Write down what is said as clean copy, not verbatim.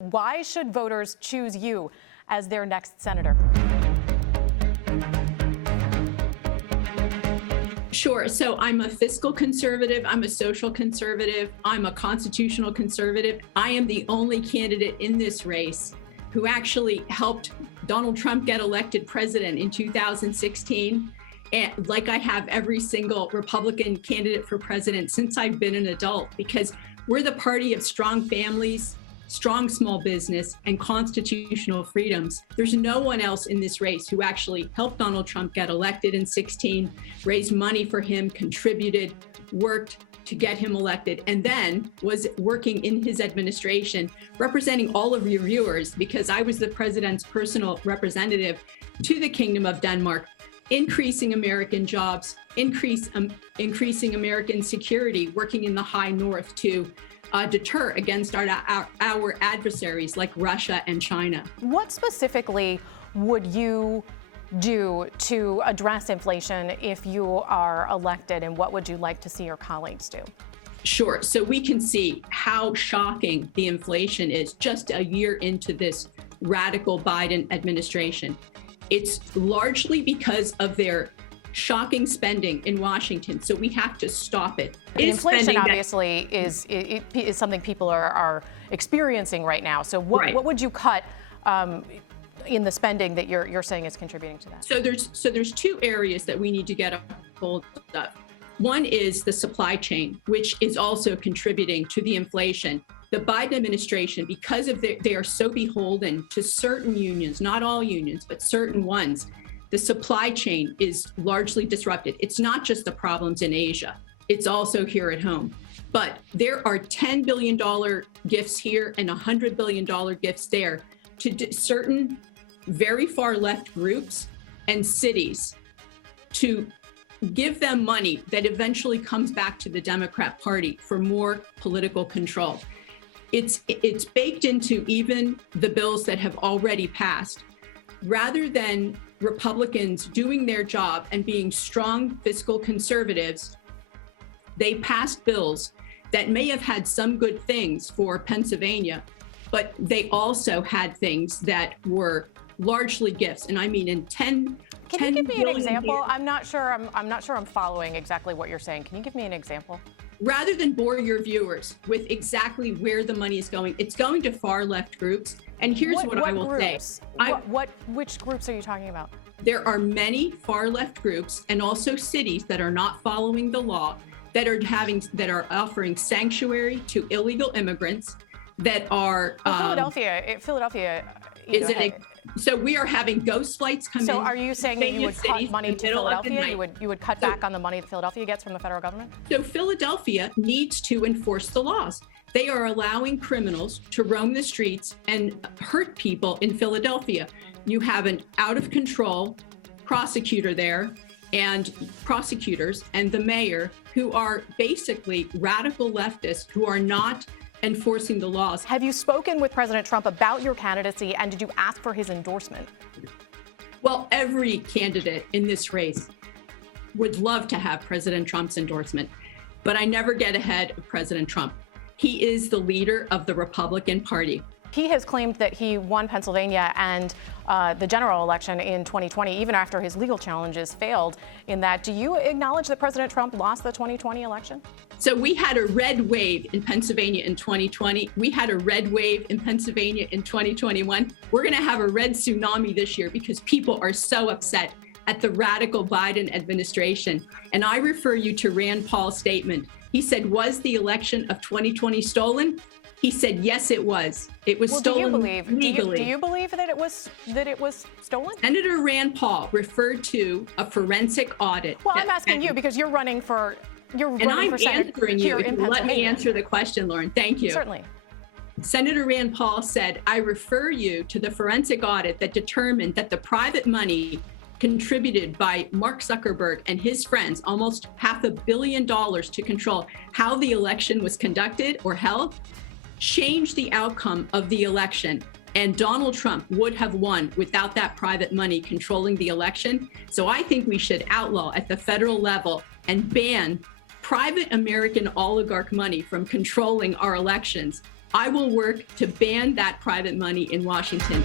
Why should voters choose you as their next senator? Sure. So I'm a fiscal conservative. I'm a social conservative. I'm a constitutional conservative. I am the only candidate in this race who actually helped Donald Trump get elected president in 2016. And like I have every single Republican candidate for president since I've been an adult, because we're the party of strong families, strong small business, and constitutional freedoms. There's no one else in this race who actually helped Donald Trump get elected in 2016, raised money for him, contributed, worked to get him elected, and then was working in his administration, representing all of your viewers, because I was the president's personal representative to the Kingdom of Denmark, increasing American jobs, increasing American security, working in the high north to deter against our adversaries like Russia and China. What specifically would you do to address inflation if you are elected, and what would you like to see your colleagues do? Sure. So we can see how shocking the inflation is just a year into this radical Biden administration. It's largely because of their shocking spending in Washington. So we have to stop it. The inflation obviously is something people are experiencing right now. So what would you cut in the spending that you're saying is contributing to that? So there's two areas that we need to get a hold of. One is the supply chain, which is also contributing to the inflation. The Biden administration, because of they are so beholden to certain unions, not all unions, but certain ones, the supply chain is largely disrupted. It's not just the problems in Asia. It's also here at home. But there are $10 billion gifts here and $100 billion gifts there to certain very far left groups and cities to give them money that eventually comes back to the Democrat Party for more political control. It's baked into even the bills that have already passed. Rather than Republicans doing their job and being strong fiscal conservatives, they passed bills that may have had some good things for Pennsylvania, but they also had things that were largely gifts. And I mean, in 10 Can you give me an example? I'm not sure I'm following exactly what you're saying. Can you give me an example? Rather than bore your viewers with exactly where the money is going, it's going to far left groups. And here's what I will say. Which groups are you talking about? There are many far left groups and also cities that are not following the law, that are offering sanctuary to illegal immigrants, that are Philadelphia so we are having ghost flights come in. So are you saying that you would cut money to Philadelphia? You would cut back on the money that Philadelphia gets from the federal government? So Philadelphia needs to enforce the laws. They are allowing criminals to roam the streets and hurt people in Philadelphia. You have an out of control prosecutor there and prosecutors and the mayor who are basically radical leftists who are not enforcing the laws. Have you spoken with President Trump about your candidacy, and did you ask for his endorsement? Well, every candidate in this race would love to have President Trump's endorsement, but I never get ahead of President Trump. He is the leader of the Republican Party. He has claimed that he won Pennsylvania and the general election in 2020, even after his legal challenges failed in that. Do you acknowledge that President Trump lost the 2020 election? So we had a red wave in Pennsylvania in 2020. We had a red wave in Pennsylvania in 2021. We're going to have a red tsunami this year because people are so upset at the radical Biden administration. And I refer you to Rand Paul's statement. He said, was the election of 2020 stolen? He said, yes, it was. It was stolen legally. Do you believe that it was stolen? Senator Rand Paul referred to a forensic audit. Well, I'm asking you because you're running for Senate here in Pennsylvania. Let me answer the question, Lauren. Thank you. Certainly. Senator Rand Paul said, I refer you to the forensic audit that determined that the private money contributed by Mark Zuckerberg and his friends, almost $500 million to control how the election was conducted or held, changed the outcome of the election. And Donald Trump would have won without that private money controlling the election. So I think we should outlaw at the federal level and ban private American oligarch money from controlling our elections. I will work to ban that private money in Washington.